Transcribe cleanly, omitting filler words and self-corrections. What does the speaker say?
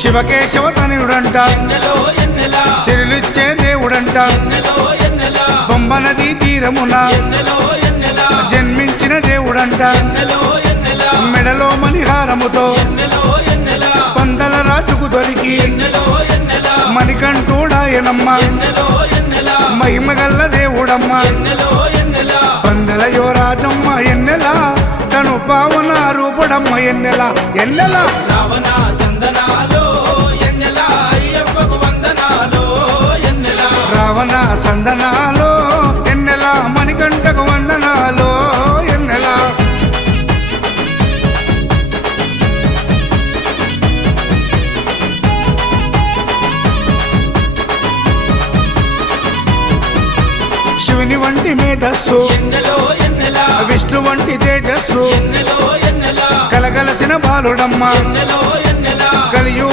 శివకేశవ తనయుడంట సిరులిచ్చే దేవుడంట పంబ నదీ తీరమున జన్మించిన దేవుడంట మెడలో మణిహారముతో పందల రాజుకు దొరికి మణికంఠుడాయనమ్మ మహిమగల్ల దేవుడమ్మ పందల యువరాజమ్మ ఎన్నెలా తను పావన రూపుడమ్మ ఎన్నెలా ఎన్నెలా రావణ సందనాలో ఎన్నెలా అయ్యప్పకు వందనాలో ఎన్నెలా రావణ సందనాలో ఎన్నెలా మణికంఠకు వందనాలో ఎన్నెలా శివుని వంటి మేధస్సు ఎన్నెలో ఎన్నెలా విష్ణు వంటి తేజస్సు ఎన్నెలో ఎన్నెలా కలగలసిన బాలుడమ్మ ఎన్నెలో ఎన్నెలా కలియు